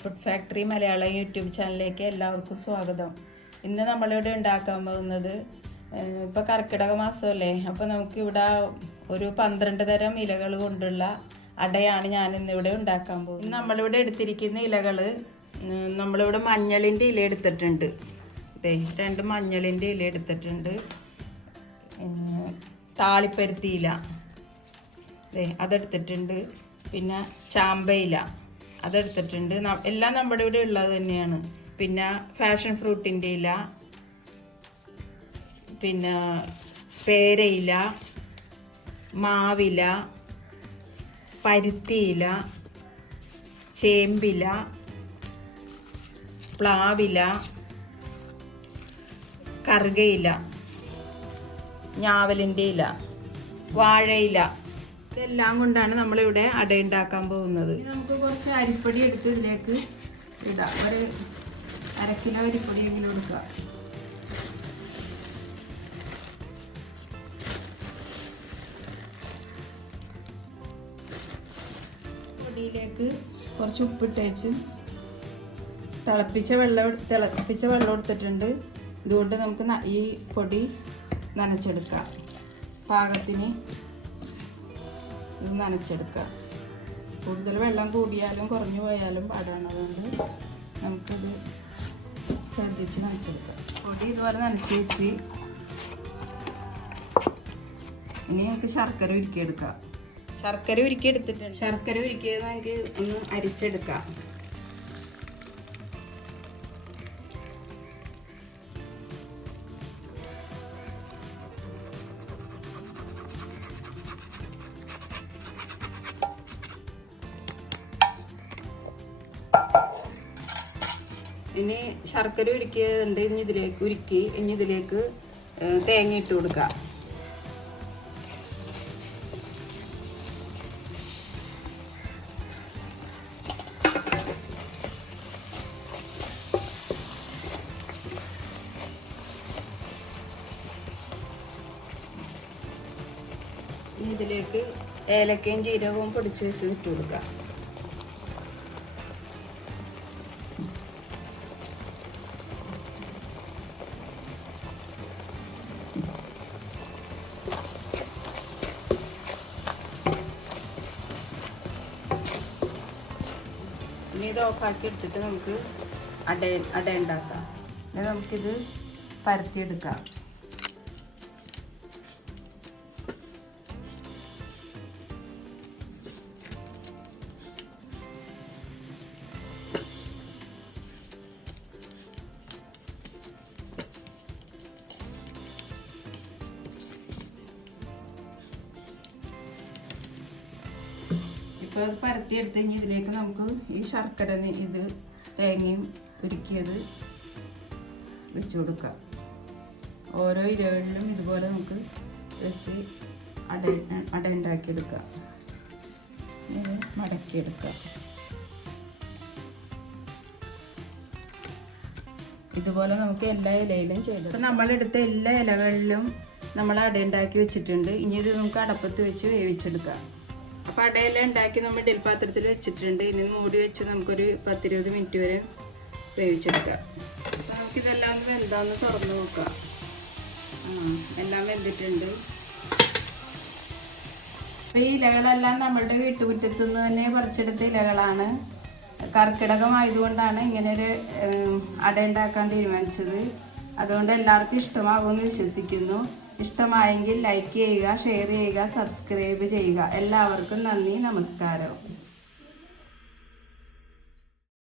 Food factory Malayalam YouTube ചാനലിലേക്ക് എല്ലാവർക്കും സ്വാഗതം. ഇന്ന് നമ്മളിവിടെ ഉണ്ടാക്കാൻ പോകുന്നത് ഇപ്പോൾ കർക്കിടക മാസമല്ലേ അപ്പോൾ നമുക്കിവിടെ ഒരു പന്ത്രണ്ട് തരം ഇലകൾ കൊണ്ടുള്ള അടയാണ് ഞാൻ ഇന്നിവിടെ ഉണ്ടാക്കാൻ പോകുന്നത്. നമ്മളിവിടെ എടുത്തിരിക്കുന്ന ഇലകൾ നമ്മളിവിടെ മഞ്ഞളിന്റെ ഇല എടുത്തിട്ടുണ്ട്. ദേ രണ്ട് മഞ്ഞളിന്റെ ഇല എടുത്തിട്ടുണ്ട്. താളിപ്പരുത്തി ഇല. ദേ അതെടുത്തിട്ടുണ്ട്. പിന്നെ ചാമ്പയില. അതെടുത്തിട്ടുണ്ട്. എല്ലാം നമ്മുടെ ഇവിടെ ഉള്ളത് തന്നെയാണ്. പിന്നെ ഫാഷൻ ഫ്രൂട്ടിന്റെ ഇല പിന്നെ പേരയില മാവില പരുത്തിയില ചേമ്പില പ്ലാവില കറുകയില ഞാവലിന്റെ ഇല വാഴയില. ഇതെല്ലാം കൊണ്ടാണ് നമ്മളിവിടെ അട ഉണ്ടാക്കാൻ പോകുന്നത് നമുക്ക് കുറച്ച് അരിപ്പൊടി എടുത്ത് ഇതിലേക്ക് ഇടാം. ഒരു അര കിലോ അരിപ്പൊടിയെങ്കിലും എടുക്കുക പൊടിയിലേക്ക് കുറച്ച് ഉപ്പിട്ടേച്ച് തിളപ്പിച്ച വെള്ളം തിളപ്പിച്ച വെള്ളം എടുത്തിട്ടുണ്ട്. ഇതുകൊണ്ട് നമുക്ക് ഈ പൊടി നനച്ചെടുക്കാം. പാകത്തിന് ഇത് നനച്ചെടുക്കുക. കൂടുതൽ വെള്ളം കൂടിയാലും കുറഞ്ഞു പോയാലും പാടാണതുകൊണ്ട് നമുക്കിത് ശ്രദ്ധിച്ച് നനച്ചെടുക്കാം. പൊടി ഇതുപോലെ നനച്ച് വെച്ച് ഇനി നമുക്ക് ശർക്കര ഉരുക്കിയെടുക്കാം. ശർക്കര ഉരുക്കിയെടുത്തിട്ടുണ്ട്. ശർക്കര ഉരുക്കിയത് നമുക്ക് ഒന്ന് അരിച്ചെടുക്കാം. ഇനി ശർക്കര ഉരുക്കിയതുണ്ട് ഇനി ഇതിലേക്ക് ഉരുക്കി ഇനി ഇതിലേക്ക് തേങ്ങ ഇട്ട് കൊടുക്കുക ഇതിലേക്ക് ഏലക്കയും ജീരകവും പൊടിച്ച് വെച്ച് ഇട്ട് കൊടുക്കാം. ഇത് ഓഫാക്കി എടുത്തിട്ട് നമുക്ക് അട അട ഉണ്ടാക്കാം. ഇനി നമുക്കിത് പരത്തിയെടുക്കാം. ഇപ്പോൾ അത് പരത്തിയെടുത്ത് കഴിഞ്ഞ് ഇതിലേക്ക് നമുക്ക് ഈ ശർക്കര ഇത് തേങ്ങയും ഉരുക്കിയത് വെച്ച് കൊടുക്കാം. ഓരോ ഇരകളിലും ഇതുപോലെ നമുക്ക് വെച്ച് അട അട ഉണ്ടാക്കിയെടുക്കാം ഇത് മടക്കിയെടുക്കാം. ഇതുപോലെ നമുക്ക് എല്ലാ ഇലയിലും ചെയ്ത് അപ്പം നമ്മളെടുത്ത എല്ലാ ഇലകളിലും നമ്മൾ അട ഉണ്ടാക്കി വെച്ചിട്ടുണ്ട്. ഇനി ഇത് നമുക്ക് അടപ്പത്ത് വെച്ച് വേവിച്ചെടുക്കാം. അപ്പോൾ അടയെല്ലാം ഉണ്ടാക്കി നമ്മൾ ഡെൽപാത്രത്തിൽ വെച്ചിട്ടുണ്ട്. ഇനി മൂടി വെച്ച് നമുക്കൊരു പത്തിരുപത് മിനിറ്റ് വരെ വേവിച്ചെടുക്കാം. അപ്പോൾ നമുക്കിതെല്ലാം ഒന്ന് വെന്താന്ന് തുറന്ന് നോക്കാം. ആ എല്ലാം വെന്തിട്ടുണ്ട്. അപ്പോൾ ഈ ഇലകളെല്ലാം നമ്മളുടെ വീട്ടുമുറ്റത്തു നിന്ന് തന്നെ പറിച്ചെടുത്ത ഇലകളാണ്. കർക്കിടകമായതുകൊണ്ടാണ് ഇങ്ങനെ ഒരു അട ഉണ്ടാക്കാൻ തീരുമാനിച്ചത്. അതുകൊണ്ട് എല്ലാവർക്കും ഇഷ്ടമാകുമെന്ന് വിശ്വസിക്കുന്നു. ഇഷ്ടമായെങ്കിൽ ലൈക്ക് ചെയ്യുക ഷെയർ ചെയ്യുക സബ്സ്ക്രൈബ് ചെയ്യുക. എല്ലാവർക്കും നന്ദി നമസ്കാരം.